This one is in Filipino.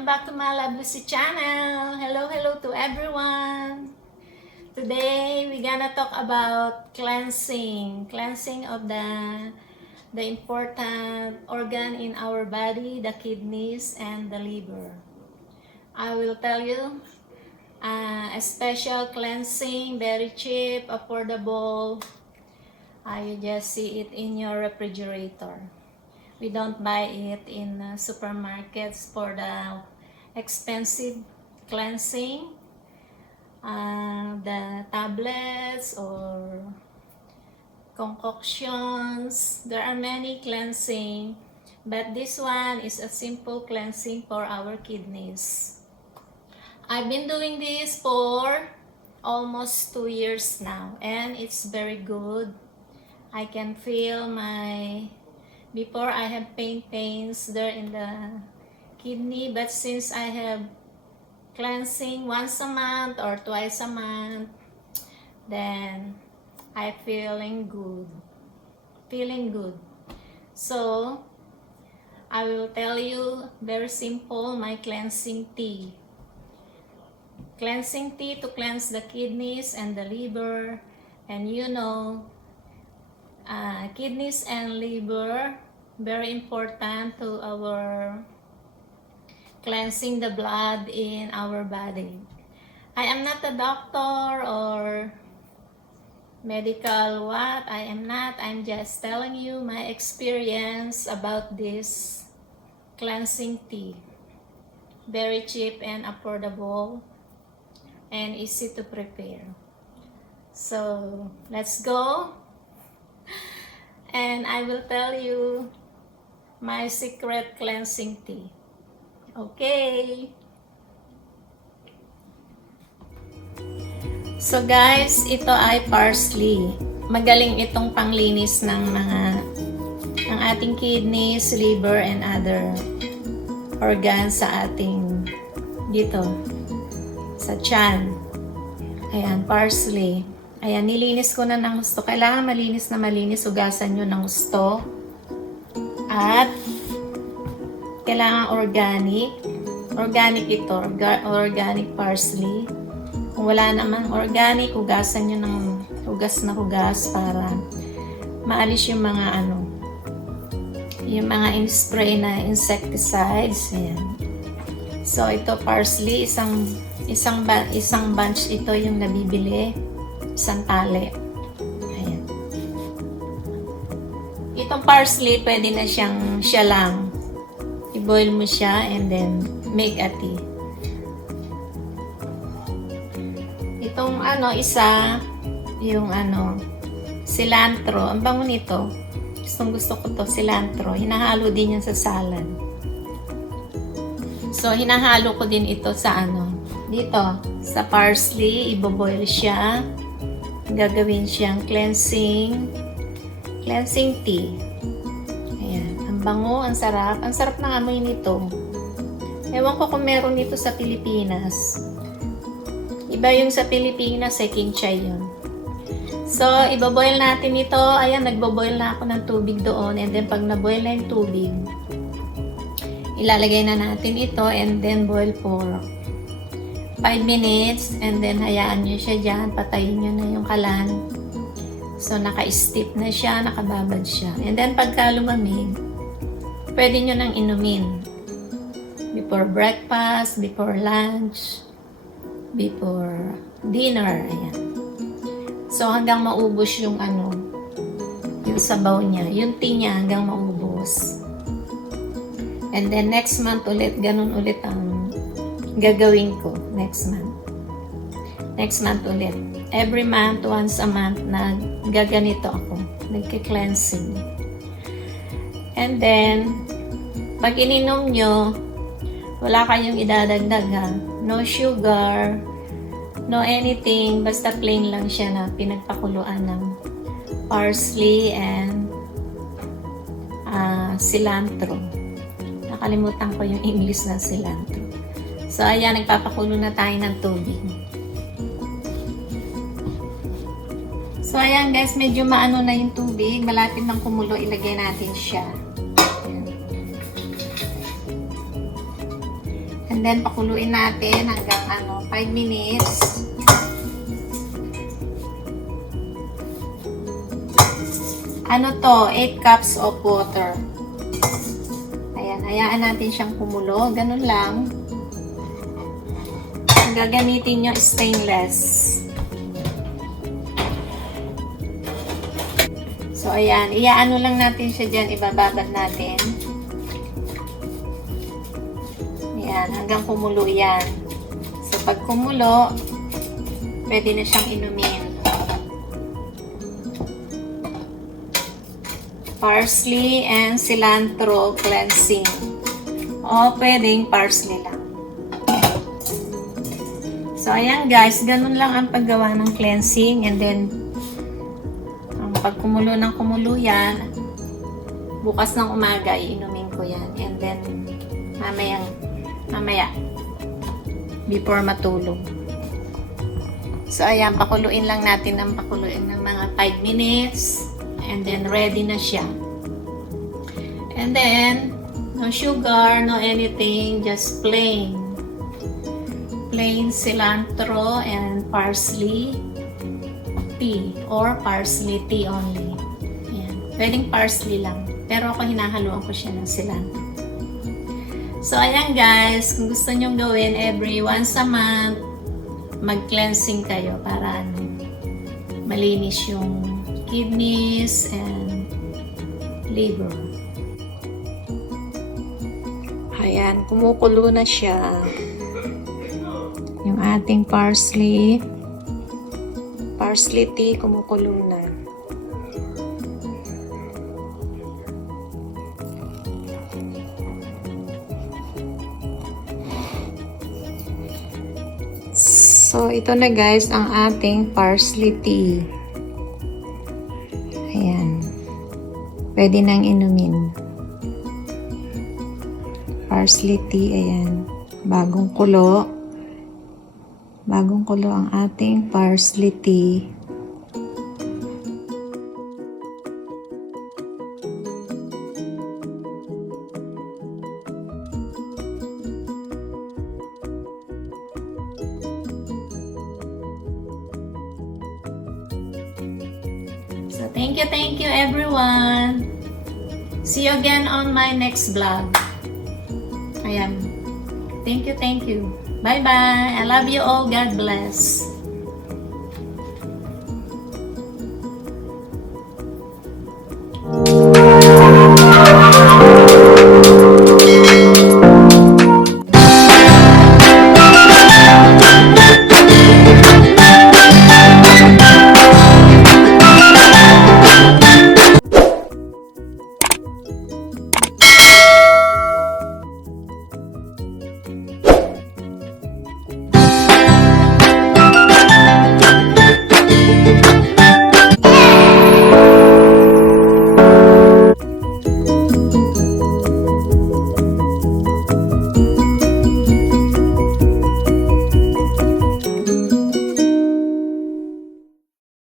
Welcome back to my Love Lucy channel. Hello to everyone. Today we're gonna talk about cleansing of the important organ in our body, the kidneys and the liver. I will tell you a special cleansing, very cheap, affordable. You just see it in your refrigerator. We don't buy it in supermarkets for the expensive cleansing, the tablets or concoctions. There are many cleansing, but this one is a simple cleansing for our kidneys. I've been doing this for almost 2 years now, and it's very good. I can feel before I have pains there in the kidney, but since I have cleansing once a month or twice a month, then I'm feeling good. So I will tell you very simple my cleansing tea. Cleansing tea to cleanse the kidneys and the liver, and kidneys and liver, very important to our cleansing the blood in our body. I am not a doctor or medical I am not. I'm just telling you my experience about this cleansing tea. Very cheap and affordable and easy to prepare. So let's go. And I will tell you my secret cleansing tea. Okay. So guys, ito ay parsley. Magaling itong panglinis ng ating kidneys, liver, and other organs sa ating dito sa tiyan. Ayan, parsley. Ayan, nilinis ko na ng gusto. Kailangan malinis na malinis. Hugasan nyo ng gusto. At kailangan organic. Organic ito. Organic parsley. Kung wala naman organic, hugasan nyo ng hugas na hugas para maalis yung mga yung mga in-spray na insecticides. Ayan. So, ito parsley. Isang bunch ito yung nabibili. Isang tali. Ayan. Itong parsley, pwede na siya lang. I-boil mo siya and then make a tea. Itong isa, yung cilantro. Ang bango nito. Gusto ko to, cilantro. Hinahalo din yan sa salad. So, hinahalo ko din ito sa dito, sa parsley. I-boil siya. Gagawin siyang cleansing tea. Ayan. Ang bango, ang sarap. Ang sarap ng amoy nito. Ewan ko kung meron nito sa Pilipinas. Iba yung sa Pilipinas, kimchi yun. So, ibaboil natin ito. Ayan, nagboboil na ako ng tubig doon. And then, pag naboil na yung tubig, ilalagay na natin ito and then boil for 5 minutes, and then hayaan nyo siya dyan, patayin nyo na yung kalan. So, naka-steep na siya, nakababad siya. And then, pagka lumamig, pwede nyo nang inumin. Before breakfast, before lunch, before dinner, ayan. So, hanggang maubos yung yung sabaw niya, yung tea niya hanggang maubos. And then, next month ulit, ganun ulit ang gagawin ko next month ulit. Every month, once a month na gaganito ako. Nagki-cleansing. And then, pag ininom nyo, wala kayong idadagdag ha. No sugar, no anything. Basta plain lang siya na pinagpakuluan ng parsley and cilantro. Nakalimutan ko yung English na cilantro. So, ayan, nagpapakulo na tayo ng tubig. So, ayan guys, medyo maano na yung tubig. Malapit ng kumulo, ilagay natin siya. Ayan. And And then, pakuluin natin hanggang 5 minutes. Ano to? 8 cups of water. Ayan, hayaan natin siyang kumulo. Ganun lang. Ang gagamitin nyo stainless. So, ayan. Iaano lang natin siya dyan. Ibababad natin. Ayan, hanggang kumulo yan. So, pag kumulo, pwede na siyang inumin. Parsley and cilantro cleansing. O, pwedeng parsley lang. So, ayan guys, ganun lang ang paggawa ng cleansing. And then, pag kumulo ng kumulo yan, bukas ng umaga, iinumin ko yan. And then, mamaya, before matulog. So, ayan, pakuluin lang natin ng mga 5 minutes. And then, ready na siya. And then, no sugar, no anything, just plain cilantro and parsley tea or parsley tea only. Ayan. Pwedeng parsley lang. Pero ako hinahaluan ko siya ng cilantro. So, ayan guys, kung gusto nyong gawin every once a month, mag-cleansing kayo para malinis yung kidneys and liver. Ayan, kumukulo na siya. Yung ating parsley tea, kumukulo na. So, ito na guys ang ating parsley tea. Ayan. Pwede nang inumin. Parsley tea, ayan. Bagong kulo. Bagong kulo ang ating parsley tea. So, thank you everyone. See you again on my next vlog. Ayan. Thank you. Bye-bye. I love you all. God bless.